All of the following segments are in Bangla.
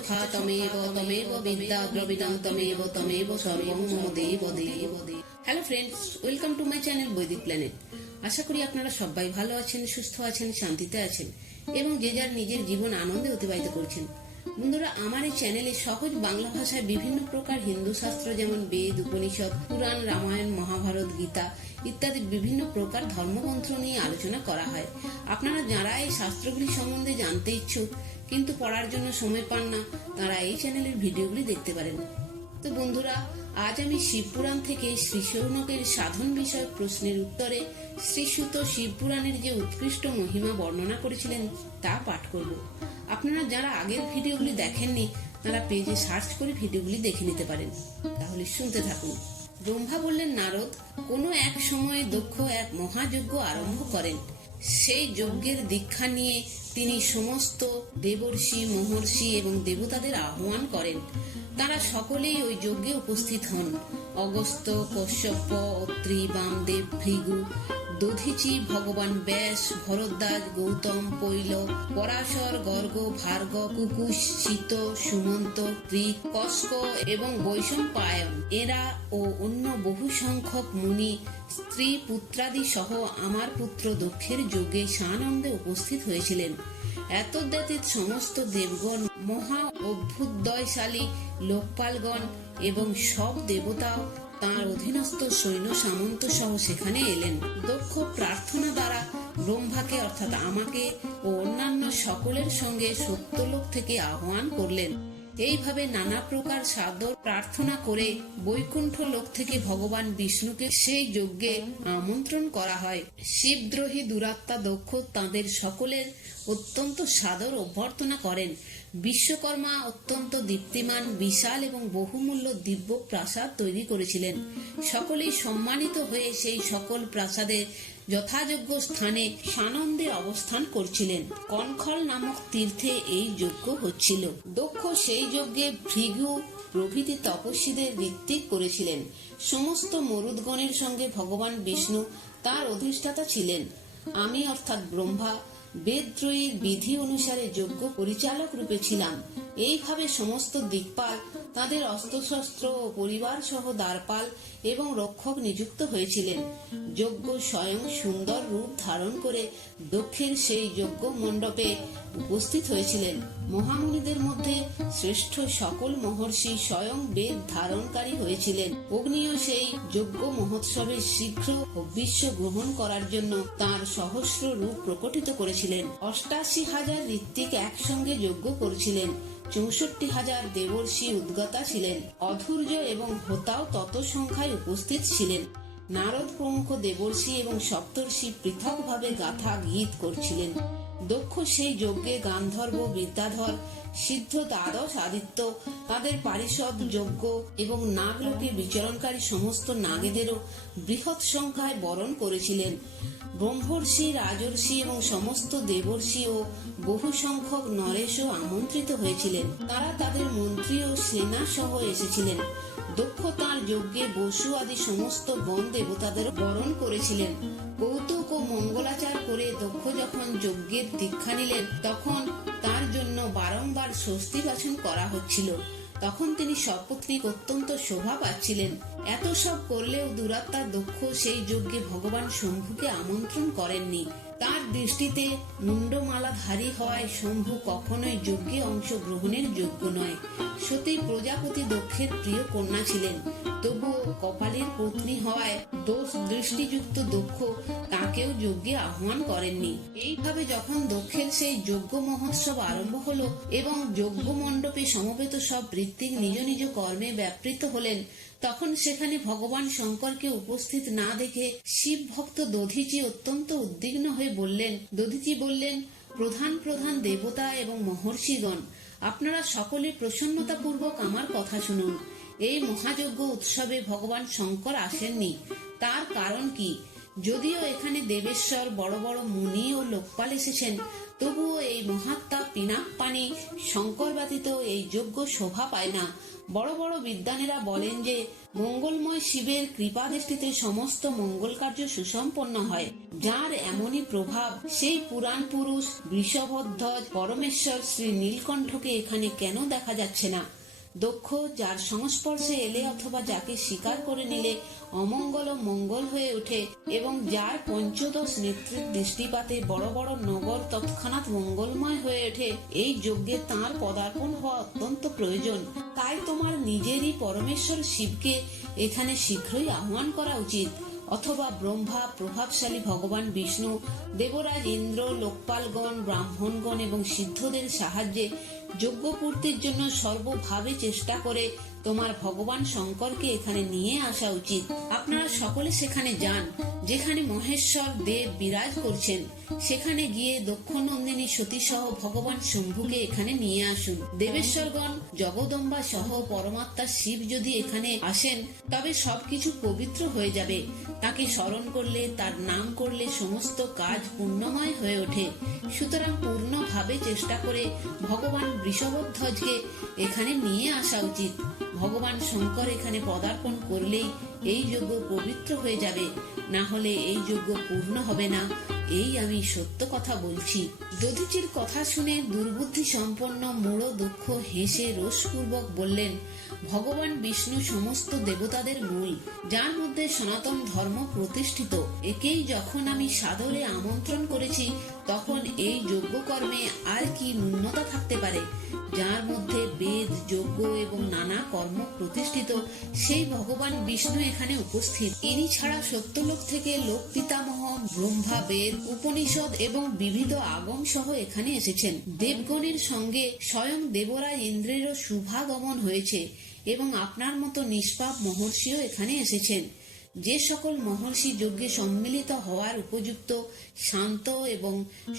তথা তমেব তমেব বিদ্যা দ্রবিড়ং তমেব তমেব সর্বং মম দেব দেব। Hello friends, welcome to my channel Vedic Planet. আশা করি আপনারা সবাই ভালো আছেন, সুস্থ আছেন, শান্তিতে আছেন এবং যে যার নিজের জীবন আনন্দে অতিবাহিত করছেন। বন্ধুরা, আমার এই চ্যানেলে সহজ বাংলা ভাষায় বিভিন্ন প্রকার হিন্দু শাস্ত্র যেমন বেদ, উপনিষদ, পুরাণ, রামায়ণ, মহাভারত, গীতা ইত্যাদি বিভিন্ন প্রকার ধর্মগ্রন্থ নিয়ে আলোচনা করা হয়। আপনারা যারা এই শাস্ত্রগুলি সম্বন্ধে জানতে ইচ্ছুক কিন্তু পড়ার জন্য সময় পান না, তারা এই চ্যানেলের ভিডিওগুলি দেখতে পারেন। তো বন্ধুরা, আজ আমি শিবপুরাণ থেকে শ্রী শৌনকের সাধন বিষয়ক প্রশ্নের উত্তরে শ্রীসুত শিবপুরাণের যে উৎকৃষ্ট মহিমা বর্ণনা করেছিলেন তা পাঠ করব। আপনারা যারা আগের ভিডিওগুলি দেখেননি তারা পেজে সার্চ করে ভিডিওগুলি দেখে নিতে পারেন। তাহলে শুনতে থাকুন। ব্রহ্মা বললেন, নারদ, কোনো এক সময়ে দক্ষ এক মহাযজ্ঞ আরম্ভ করেন। সেই যজ্ঞের দীক্ষা নিয়ে তিনি সমস্ত দেবর্ষি, মহর্ষি এবং দেবতাদের আহ্বান করেন। তারা সকলেই ওই যজ্ঞে উপস্থিত হন। অগস্ত্য, কশ্যপ, অত্রি, বামদেব, ভৃগু, দধিচি, ভগবান ব্যাস, ভরদ্বাজ, গৌতম, পৈল, পরাশর, গর্গ, ভার্গ, কুকুশ, শীত, সুমন্ত, ঋক, কস্ক এবং বৈশম্পায়ন এরা ও অন্য বহু সংখ্যক মুনি, স্ত্রী, পুত্রাদি সহ আমার পুত্র দক্ষের যজ্ঞে সানন্দে উপস্থিত হয়েছিলেন। এতদ্ব্যতীত সমস্ত দেবগণ, মহা অভ্যুদয়শালী লোকপালগণ এবং সব দেবতাও তাঁর অধীনস্থ সৈন্য সামন্ত সহ সেখানে এলেন। দক্ষ প্রার্থনা দ্বারা ব্রহ্মাকে অর্থাৎ আমাকে ও অন্যান্য সকলের সঙ্গে সত্যলোক থেকে আহ্বান করলেন। এইভাবে নানা প্রকার সাদর প্রার্থনা করে বৈকুণ্ঠ লোক থেকে ভগবান বিষ্ণুকে সেই যজ্ঞে আমন্ত্রণ করা হয়। শিবদ্রোহী দুরাত্মা দক্ষ তাঁদের সকলের অত্যন্ত সাদর অভ্যর্থনা করেন। বিশ্বকর্মা অত্যন্ত দীপ্তিমান, বিশাল এবং বহুমূল্য দিব্য প্রাসাদ তৈরি করেছিলেন। সকলেই সম্মানিত হয়ে সেই সকল প্রাসাদে যথাযোগ্য স্থানে সানন্দে অবস্থান করছিলেন। কনখল নামক তীর্থে এই যজ্ঞ হচ্ছিল। দক্ষ সেই যজ্ঞে ভৃগু প্রভৃতি তপস্বীদের ঋত্বিক করেছিলেন। সমস্ত মরুদগণের সঙ্গে ভগবান বিষ্ণু তার অধিষ্ঠাতা ছিলেন। আমি অর্থাৎ ব্রহ্মা বেদত্রয়ীর বিধি অনুসারে যজ্ঞ পরিচালক রূপে ছিলাম। এইভাবে সমস্ত দিকপাল তাদের অস্ত্রশস্ত্র ও পরিবার সহ দ্বারপাল এবং রক্ষক নিযুক্ত হয়েছিলেন। যজ্ঞ স্বয়ং সুন্দর রূপ ধারণ করে দক্ষের সেই যজ্ঞ মণ্ডপে উপস্থিত হয়েছিলেন। মহামুনিদের মধ্যে শ্রেষ্ঠ সকল মহর্ষি স্বয়ং বেদ ধারণকারী হয়েছিলেন। অগ্নিও সেই যজ্ঞ মহোৎসবে শীঘ্র বিশ্ব গ্রহণ করার জন্য তার সহস্র রূপ প্রকটিত করেছিলেন। ৮৮,০০০ ঋত্বিক একসঙ্গে যজ্ঞ করছিলেন। ৬৪,০০০ দেবর্ষি উদ্গতা ছিলেন। অধূর্য এবং হোতাও তত সংখ্যায় উপস্থিত ছিলেন। নারদ প্রমুখ দেবর্ষি এবং সপ্তর্ষি পৃথকভাবে গাথা গীত করছিলেন। দক্ষ সেই যজ্ঞে গান্ধর্ব, বিদ্যাধর, সিদ্ধ দ্বাদশ আদিত্য, তাদের পারিষদ, যজ্ঞ এবং নাগলোকে বিচরণকারী সমস্ত নাগেদেরও বৃহৎ সংখ্যায় বরণ করেছিলেন। ব্রহ্মর্ষি, রাজর্ষি এবং সমস্ত দেবর্ষি ও বহু সংখ্যক নরেশও আমন্ত্রিত হয়েছিলেন। তারা তাদের মন্ত্রী ও সেনা সহ এসেছিলেন। দক্ষ তাঁর যজ্ঞে বসু আদি সমস্ত বন দেবতাদের বরণ করেছিলেন। কৌতুক ও মঙ্গলাচার করে দক্ষ যখন যজ্ঞের দীক্ষা নিলেন তখন তার জন্য বারংবার স্বস্তি বাচন করা হচ্ছিল। তখন তিনি সপত্নীক অত্যন্ত শোভা পাচ্ছিলেন। এত সব করলেও দুরাত্মা দক্ষ সেই যজ্ঞে ভগবান শম্ভুকে আমন্ত্রণ করেননি। তার দৃষ্টিতে মুন্ডমালাধারী হওয়ায় শম্ভু কখনোই যজ্ঞে অংশগ্রহণের যোগ্য নয়। সতী প্রজাপতি দক্ষের প্রিয় কন্যা ছিলেন, তবুও কপালের পত্নী হওয়ায় দোষ দৃষ্টিযুক্ত দক্ষ তাকেও যজ্ঞে আহ্বান করেননি। এইভাবে যখন দক্ষের সেই যজ্ঞ মহোৎসব আরম্ভ হলো এবং যজ্ঞ মণ্ডপে সমবেত সব ঋত্বিক নিজ নিজ কর্মে ব্যাপৃত হলেন, তখন সেখানে ভগবান শঙ্করকে উপস্থিত না দেখে শিব ভক্ত দধিচি অত্যন্ত উদ্বিগ্ন হয়ে বললেন। দধিচি বললেন, প্রধান প্রধান দেবতা এবং মহর্ষিগণ, আপনারা সকলে প্রসন্নতাপূর্বক আমার কথা শুনুন। এই মহাযজ্ঞ উৎসবে ভগবান শঙ্কর আসেননি। তার কারণ কি? যদিও এখানে দেবেশ্বর, বড় বড় মুনি ও লোকপাল এসেছেন, তবুও এই মহাত্মা পিনাক পানি শঙ্কর ব্যতীত এই যজ্ঞ শোভা পায় না। বড় বড় বিদ্বানেরা বলেন যে মঙ্গলময় শিবের কৃপা দৃষ্টিতে সমস্ত মঙ্গল কার্য সুসম্পন্ন হয়। যার এমনই প্রভাব, সেই পুরাণ পুরুষ বৃষভধ্বজ পরমেশ্বর শ্রী নীলকণ্ঠকে এখানে কেন দেখা যাচ্ছে না? দক্ষ, যার সংস্পর্শে এলে অথবা যাকে স্বীকার করে নিলে অমঙ্গল ও মঙ্গল হয়ে ওঠে এবং যার পঞ্চদশ নেত্রের দৃষ্টিপাতে বড় বড় নগর তৎক্ষণাৎ মঙ্গলময় হয়ে ওঠে, এই যজ্ঞে তাঁর পদার্পণ হওয়া অত্যন্ত প্রয়োজন। তাই তোমার নিজেরই পরমেশ্বর শিবকে এখানে শীঘ্রই আহ্বান করা উচিত, অথবা ব্রহ্মা, প্রভাবশালী ভগবান বিষ্ণু, দেবরাজ ইন্দ্র, লোকপালগণ, ব্রাহ্মণগণ এবং সিদ্ধদের সাহায্যে যজ্ঞপূর্তির জন্য সর্বভাবে চেষ্টা করে তোমার ভগবান শঙ্করকে এখানে নিয়ে আসা উচিত। আপনারা সকলে সেখানে যান, যেখানে মহেশ্বর দেব বিরাজ করছেন। সেখানে গিয়ে দক্ষনন্দিনী সতী সহ ভগবান শম্ভুকে এখানে নিয়ে আসুন। দেবেশ্বরগণ, জগদম্বা সহ পরমাত্মা শিব যদি এখানে আসেন, তবে সবকিছু পবিত্র হয়ে যাবে। তাকে স্মরণ করলে, তার নাম করলে সমস্ত কাজ পুণ্যময় হয়ে ওঠে। সুতরাং পূর্ণভাবে চেষ্টা করে ভগবান বৃষভধ্বজকে এখানে নিয়ে আসা উচিত। ভগবান শঙ্কর এখানে পদার্পণ করলেই এই যজ্ঞ পবিত্র হয়ে যাবে, না হলে এই যজ্ঞ পূর্ণ হবে না। এই আমি সত্য কথা বলছি। দধিচির কথা শুনে দুর্বুদ্ধি সম্পন্ন মূঢ় দুঃখ হেসে রোষপূর্বক বললেন, ভগবান বিষ্ণু সমস্ত দেবতাদের মূল, যার মধ্যে সনাতন ধর্ম প্রতিষ্ঠিত। একেই যখন আমি সাদরে আমন্ত্রণ করেছি, তখন এই যজ্ঞ কর্মে আর কি ন্যূনতা থাকতে পারে? যার মধ্যে বেদ, যজ্ঞ এবং নানা কর্ম প্রতিষ্ঠিত, সেই ভগবান বিষ্ণু এখানে উপস্থিত। ইনি ছাড়া সত্যলোক থেকে লোক পিতামহ ব্রহ্মা, বেদ, উপনিষদ এবং বিবিধ আগম সহ এখানে এসেছেন। দেবগণের সঙ্গে স্বয়ং দেবরাজ ইন্দ্রেরও শুভাগমন হয়েছে এবং আপনার মতো নিষ্পাপ মহর্ষিও এখানে এসেছেন। যে সকল মহর্ষি যজ্ঞে সম্মিলিত হওয়ার উপযুক্ত, শান্ত এবং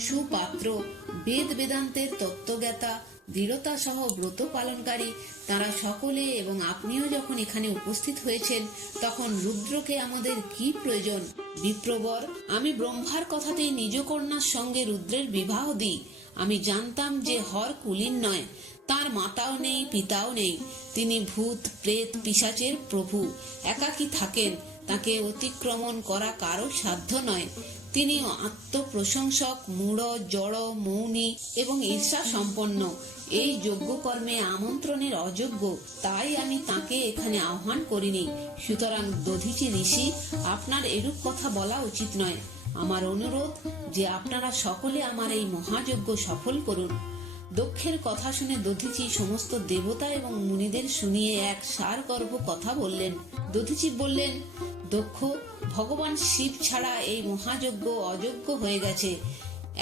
সুপাত্র, বেদ বেদান্তের তত্ত্বজ্ঞাতা, দৃঢ়তা সহ ব্রত পালনকারী, তারা সকলে এবং আপনিও যখন এখানে উপস্থিত হয়েছেন, তখন রুদ্রকে আমাদের কি প্রয়োজন? বিপ্রবর, আমি ব্রহ্মার কথাতেই নিজ কন্যার সঙ্গে রুদ্রের বিবাহ দিই। আমি জানতাম যে হর কুলীন নয়, তার মাতাও নেই, পিতাও নেই। তিনি ভূত, প্রেত, পিশাচের প্রভু, একাকী থাকেন। তাকে অতিক্রমণ করা কারো সাধ্য নয়। তিনি আত্মপ্রশংসক, মূঢ়, জড়, মৌনী এবং ঈর্ষা সম্পন্ন। এই যজ্ঞকর্মে আমন্ত্রণের অযোগ্য, তাই আমি তাকে এখানে আহ্বান করিনি। সুতরাং দধিচি ঋষি, আপনার এরূপ কথা বলা উচিত নয়। আমার অনুরোধ যে আপনারা সকলে আমার এই মহাযজ্ঞ সফল করুন। দক্ষের কথা শুনে দধিচি সমস্ত দেবতা এবং মুনিদের শুনিয়ে এক সারগর্ভ কথা বললেন। দধিচি বললেন, দক্ষ, ভগবান শিব ছাড়া এই মহাযজ্ঞ অযোগ্য হয়ে গেছে।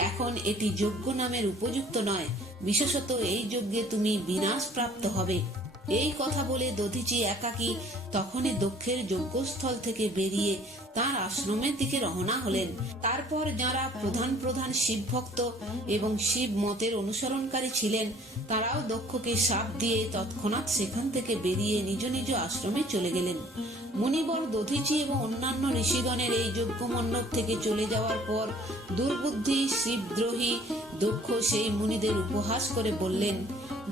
এখন এটি যজ্ঞ নামের উপযুক্ত নয়। বিশেষত এই যজ্ঞে তুমি বিনাশ প্রাপ্ত হবে। এই কথা বলে দধিচি একাকী তখনই দক্ষের যজ্ঞস্থল থেকে বেরিয়ে তার আশ্রমের দিকে রওনা হলেন। তারপর যারা প্রধান প্রধান শিব ভক্ত এবং শিব মতের অনুসরণকারী ছিলেন, তারাও দক্ষকে শাপ দিয়ে তৎক্ষণাৎ সেখান থেকে বেরিয়ে নিজ নিজ আশ্রমে চলে গেলেন। মুনিবর, দধিচি এবং অন্যান্য ঋষিগণের এই যজ্ঞ মণ্ডপ থেকে চলে যাওয়ার পর দুর্বুদ্ধি শিবদ্রোহী দক্ষ সেই মুনিদের উপহাস করে বললেন।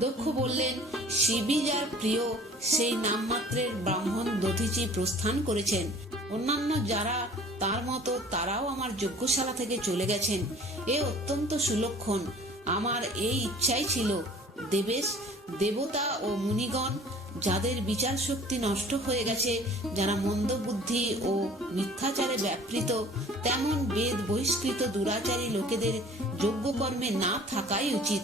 দক্ষ বললেন, শিবই যার প্রিয়, সেই নামমাত্রের ব্রাহ্মণ দধিচি প্রস্থান করেছেন। অন্যান্য যারা তার মতো, তারাও আমার যজ্ঞশালা থেকে চলে গেছেন। এ অত্যন্ত সুলক্ষণ। আমার এই ইচ্ছাই ছিল, দেবেশ, দেবতা ও মুনিগণ, যাদের বিচার শক্তি নষ্ট হয়ে গেছে, যারা মন্দ বুদ্ধি ও মিথ্যাচারে ব্যাপৃত, তেমন বেদ বহিষ্কৃত দুরাচারী লোকেদের যজ্ঞকর্মে না থাকাই উচিত।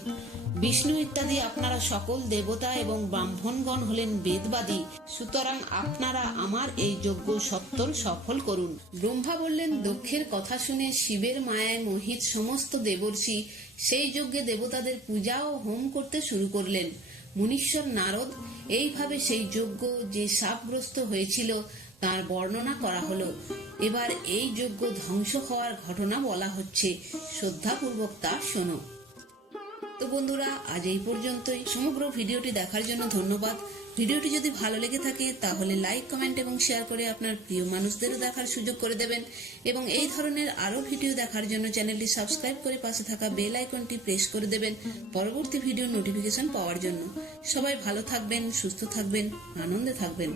বিষ্ণু ইত্যাদি আপনারা সকল দেবতা এবং ব্রাহ্মণগণ হলেন বেদবাদী। সুতরাং আপনারা আমার এই যজ্ঞ সত্তর সফল করুন। ব্রহ্মা বললেন, দক্ষের কথা শুনে শিবের মায়ায় মোহিত সমস্ত দেবর্ষি সেই যজ্ঞে দেবতাদের পূজা ও হোম করতে শুরু করলেন। মুনীশ্বর নারদ, এইভাবে সেই যজ্ঞ যে শাপগ্রস্ত হয়েছিল তার বর্ণনা করা হলো। এবার এই যজ্ঞ ধ্বংস হওয়ার ঘটনা বলা হচ্ছে। শ্রদ্ধাপূর্বক তা শোনো। তো বন্ধুরা, আজ এই পর্যন্তই। সমগ্র ভিডিওটি দেখার জন্য ধন্যবাদ। ভিডিওটি যদি ভালো লেগে থাকে তাহলে লাইক, কমেন্ট এবং শেয়ার করে আপনার প্রিয় মানুষদেরও দেখার সুযোগ করে দেবেন এবং এই ধরনের আরো ভিডিও দেখার জন্য চ্যানেলটি সাবস্ক্রাইব করে পাশে থাকা বেল আইকনটি প্রেস করে দেবেন পরবর্তী ভিডিওর নোটিফিকেশন পাওয়ার জন্য। সবাই ভালো থাকবেন, সুস্থ থাকবেন, আনন্দে থাকবেন।